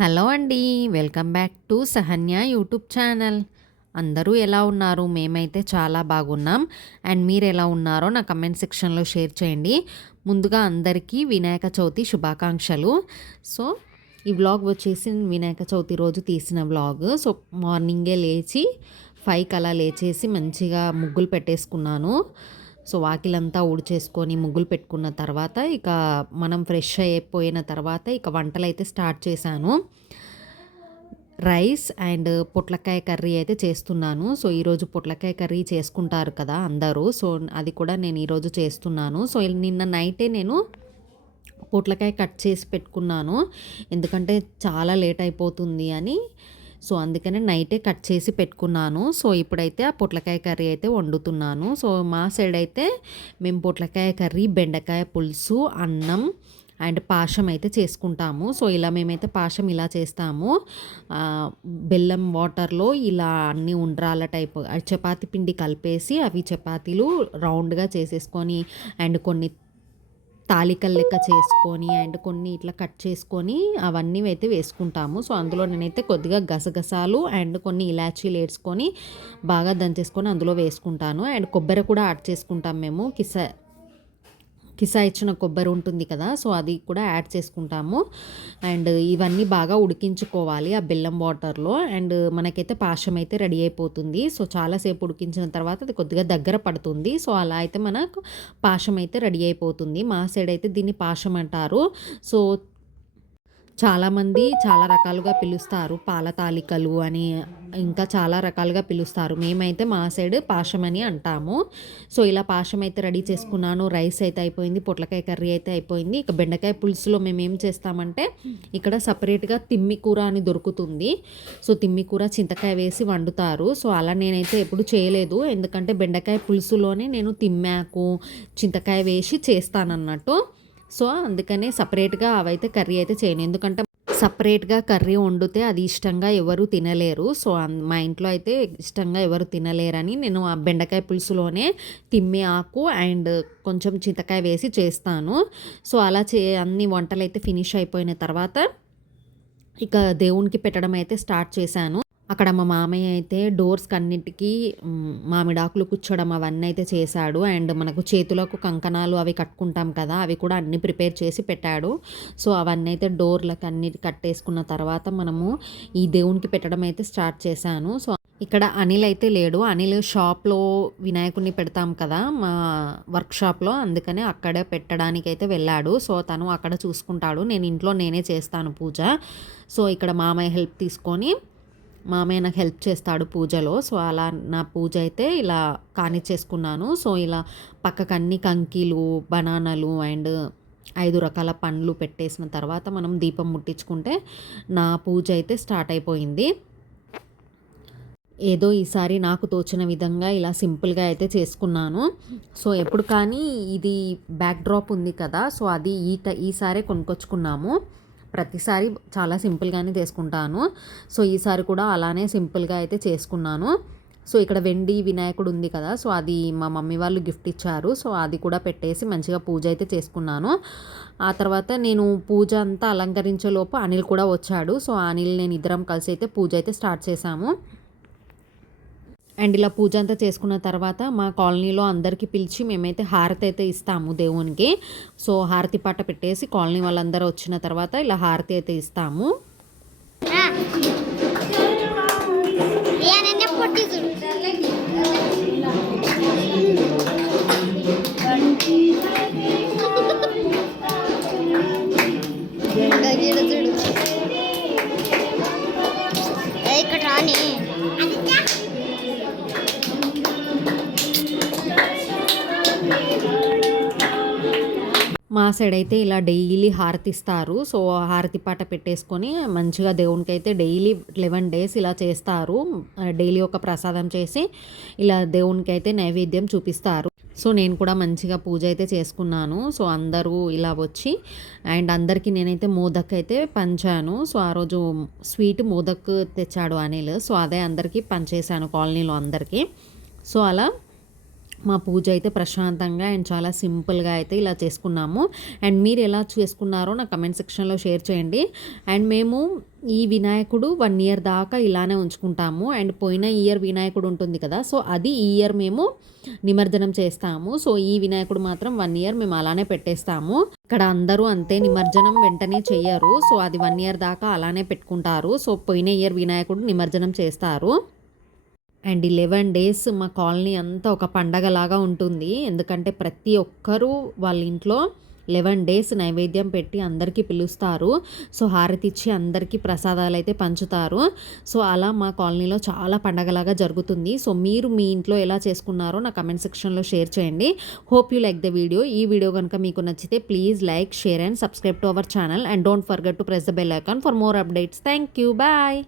Hello అండి welcome back to Sahanya YouTube channel. అందరూ ఎలా ఉన్నారు? మేమైతే చాలా బాగున్నాం. అండ్ మీరు ఎలా ఉన్నారో నా కమెంట్ సెక్షన్లో షేర్ చేయండి. ముందుగా అందరికీ వినాయక చవితి శుభాకాంక్షలు. సో ఈ వ్లాగ్ వచ్చేసి వినాయక చవితి రోజు తీసిన వ్లాగ్. సో మార్నింగే లేచి ఫైవ్కి అలా లేచేసి మంచిగా ముగ్గులు పెట్టేసుకున్నాను. సో వాకిలంతా ఊడ్చేసుకొని ముగ్గులు పెట్టుకున్న తర్వాత ఇక మనం ఫ్రెష్ అయిపోయిన తర్వాత ఇక వంటలు అయితే స్టార్ట్ చేశాను. రైస్ అండ్ పొట్లకాయ కర్రీ అయితే చేస్తున్నాను. సో ఈరోజు పొట్లకాయ కర్రీ చేసుకుంటారు కదా అందరూ. సో అది కూడా నేను ఈరోజు చేస్తున్నాను. సో నిన్న నైటే నేను పొట్లకాయ కట్ చేసి పెట్టుకున్నాను. ఎందుకంటే చాలా లేట్ అయిపోతుంది అని సో అందుకనే నైటే కట్ చేసి పెట్టుకున్నాను. సో ఇప్పుడైతే ఆ పొట్లకాయ కర్రీ అయితే వండుతున్నాను. సో మా సైడ్ అయితే మేము పొట్లకాయ కర్రీ బెండకాయ పులుసు అన్నం అండ్ పాశం అయితే చేసుకుంటాము. సో ఇలా మేమైతే పాశం ఇలా చేస్తాము. బెల్లం వాటర్లో ఇలా అన్ని ఉండ్రాల టైప్ చపాతి పిండి కలిపేసి అవి చపాతీలు రౌండ్గా చేసేసుకొని అండ్ కొన్ని తాలికలు లెక్క చేసుకొని అండ్ కొన్ని ఇట్లా కట్ చేసుకొని అవన్నీ అయితే వేసుకుంటాము. సో అందులో నేనైతే కొద్దిగా గసగసాలు అండ్ కొన్ని ఇలాచీలు వేసుకొని బాగా దంచేసుకొని అందులో వేసుకుంటాను. అండ్ కొబ్బరి కూడా యాడ్ చేసుకుంటాం మేము. కిస కిసా ఇచ్చిన కొబ్బరి ఉంటుంది కదా సో అది కూడా యాడ్ చేసుకుంటాము. అండ్ ఇవన్నీ బాగా ఉడికించుకోవాలి ఆ బెల్లం వాటర్లో. అండ్ మనకైతే పాశం అయితే రెడీ అయిపోతుంది. సో చాలాసేపు ఉడికించిన తర్వాత అది కొద్దిగా దగ్గర పడుతుంది. సో అలా అయితే మనకు పాశం అయితే రెడీ అయిపోతుంది. మా సైడ్ అయితే దీన్ని పాశం అంటారు. సో చాలామంది చాలా రకాలుగా పిలుస్తారు. పాల తాలికలు అని ఇంకా చాలా రకాలుగా పిలుస్తారు. మేమైతే మా సైడ్ పాశం అని అంటాము. సో ఇలా పాశం అయితే రెడీ చేసుకున్నాను. రైస్ అయితే అయిపోయింది. పొట్లకాయ కర్రీ అయితే అయిపోయింది. ఇక బెండకాయ పులుసులో మేము ఏం చేస్తామంటే ఇక్కడ సపరేట్గా తిమ్మి కూర అని దొరుకుతుంది. సో తిమ్మి కూర చింతకాయ వేసి వండుతారు. సో అలా నేనైతే ఎప్పుడు చేయలేదు. ఎందుకంటే బెండకాయ పులుసులోనే నేను తిమ్మాకు చింతకాయ వేసి చేస్తానన్నట్టు. సో అందుకనే సపరేట్గా అవైతే కర్రీ అయితే చేయను. ఎందుకంటే సపరేట్గా కర్రీ వండితే అది ఇష్టంగా ఎవరు తినలేరు. సో మా ఇంట్లో అయితే ఇష్టంగా ఎవరు తినలేరని నేను ఆ బెండకాయ పులుసులోనే తిమ్మి ఆకు అండ్ కొంచెం చింతకాయ వేసి చేస్తాను. సో అలా చే అన్ని వంటలు అయితే ఫినిష్ అయిపోయిన తర్వాత ఇక దేవునికి పెట్టడం అయితే స్టార్ట్ చేశాను. అక్కడ మా మామయ్య అయితే డోర్స్కి అన్నిటికీ మామిడాకులు కూర్చోడం అవన్నీ అయితే చేశాడు. అండ్ మనకు చేతులకు కంకణాలు అవి కట్టుకుంటాం కదా అవి కూడా అన్నీ ప్రిపేర్ చేసి పెట్టాడు. సో అవన్నీ అయితే డోర్లకు అన్నిటి కట్టేసుకున్న తర్వాత మనము ఈ దేవునికి పెట్టడం అయితే స్టార్ట్ చేశాను. సో ఇక్కడ అనిల్ అయితే లేడు. అనిల్ షాప్లో వినాయకుడిని పెడతాం కదా మా వర్క్షాప్లో అందుకనే అక్కడే పెట్టడానికి అయితే వెళ్ళాడు. సో తను అక్కడ చూసుకుంటాడు. నేను ఇంట్లో నేనే చేస్తాను పూజ. సో ఇక్కడ మామయ్య హెల్ప్ తీసుకొని మామయ్య నాకు హెల్ప్ చేస్తాడు పూజలో. సో అలా నా పూజ అయితే ఇలా కానిచ్చేసుకున్నాను. సో ఇలా పక్కకు అన్ని కంకీలు బనానాలు అండ్ ఐదు రకాల పండ్లు పెట్టేసిన తర్వాత మనం దీపం ముట్టించుకుంటే నా పూజ అయితే స్టార్ట్ అయిపోయింది. ఏదో ఈసారి నాకు తోచిన విధంగా ఇలా సింపుల్గా అయితే చేసుకున్నాను. సో ఎప్పుడు కానీ ఇది బ్యాక్ డ్రాప్ ఉంది కదా. సో అది ఈ ఈసారే కొనుక్కొచ్చుకున్నాము. ప్రతిసారి చాలా సింపుల్గానే చేసుకుంటాను సో ఈసారి కూడా అలానే సింపుల్గా అయితే చేసుకున్నాను. సో ఇక్కడ వెండి వినాయకుడు ఉంది కదా సో అది మా మమ్మీ వాళ్ళు గిఫ్ట్ ఇచ్చారు. సో అది కూడా పెట్టేసి మంచిగా పూజ అయితే చేసుకున్నాను. ఆ తర్వాత నేను పూజ అంతా అలంకరించేలోపు అనిల్ కూడా వచ్చాడు. సో అనిల్ నేను ఇద్దరం కలిసి అయితే పూజ అయితే స్టార్ట్ చేశాము. అండ్ ఇలా పూజ అంతా చేసుకున్న తర్వాత మా కాలనీలో అందరికీ పిలిచి మేమైతే హారతి అయితే ఇస్తాము దేవునికి. సో హారతి పాట పెట్టేసి కాలనీ వాళ్ళందరూ వచ్చిన తర్వాత ఇలా హారతి అయితే ఇస్తాము. సైడ్ అయితే ఇలా డైలీ హారతి ఇస్తారు సో హారతి పాట పెట్టేసుకొని మంచిగా దేవునికి అయితే డైలీ లెవెన్ డేస్ ఇలా చేస్తారు. డైలీ ఒక ప్రసాదం చేసి ఇలా దేవునికి అయితే నైవేద్యం చూపిస్తారు. సో నేను కూడా మంచిగా పూజ అయితే చేసుకున్నాను. సో అందరూ ఇలా వచ్చి అండ్ అందరికీ నేనైతే మోదక్ అయితే పంచాను. సో ఆ రోజు స్వీట్ మోదక్ తెచ్చాడు అనిల్. సో అదే అందరికీ పంచేశాను కాలనీలో అందరికీ. సో అలా మా పూజ అయితే ప్రశాంతంగా అండ్ చాలా సింపుల్గా అయితే ఇలా చేసుకున్నాము. అండ్ మీరు ఎలా చేసుకున్నారో నా కమెంట్ సెక్షన్లో షేర్ చేయండి. అండ్ మేము ఈ వినాయకుడు వన్ ఇయర్ దాకా ఇలానే ఉంచుకుంటాము. అండ్ పోయిన ఇయర్ వినాయకుడు ఉంటుంది కదా సో అది ఈ ఇయర్ మేము నిమజ్జనం చేస్తాము. సో ఈ వినాయకుడు మాత్రం వన్ ఇయర్ మేము అలానే పెట్టేస్తాము. ఇక్కడ అందరూ అంతే నిమజ్జనం వెంటనే చేయరు సో అది వన్ ఇయర్ దాకా అలానే పెట్టుకుంటారు. సో పోయిన ఇయర్ వినాయకుడు నిమజ్జనం చేస్తారు. అండ్ ఈ లెవెన్ డేస్ మా కాలనీ అంతా ఒక పండగలాగా ఉంటుంది. ఎందుకంటే ప్రతి ఒక్కరూ వాళ్ళ ఇంట్లో లెవెన్ డేస్ నైవేద్యం పెట్టి అందరికీ పిలుస్తారు. సో హారతి ఇచ్చి అందరికీ ప్రసాదాలు అయితే పంచుతారు. సో అలా మా కాలనీలో చాలా పండగలాగా జరుగుతుంది. సో మీరు మీ ఇంట్లో ఎలా చేసుకున్నారో నా కమెంట్ సెక్షన్లో షేర్ చేయండి. Hope you like the video ఈ వీడియో కనుక మీకు నచ్చితే please like share and subscribe to our channel and don't forget to press the bell icon for more updates thank you bye